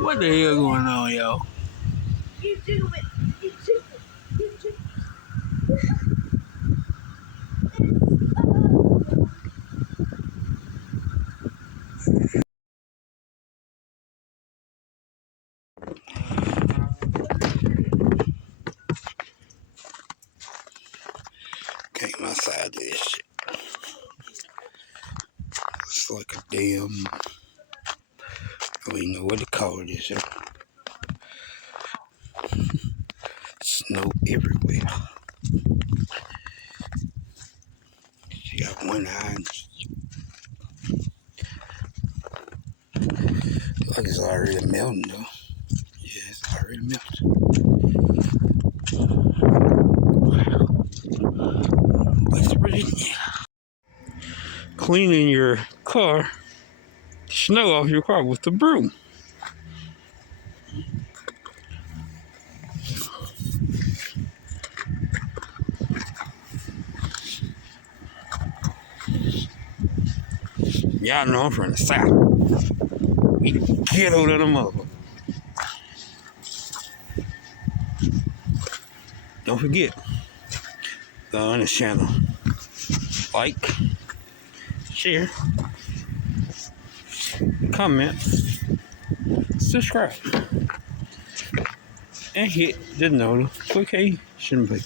What the hell going on, y'all? Came outside of this shit. It's like a damn, I don't even know what to call this. Snow everywhere. She got one eye. Like it's already melting though. Yeah, it's already melting. West Virginia. Cleaning your car, snow off your car with the broom. Y'all know I'm from the South. We get out of the mother. Don't forget, go on this channel. Like, share, comment, subscribe, and hit the notification bell.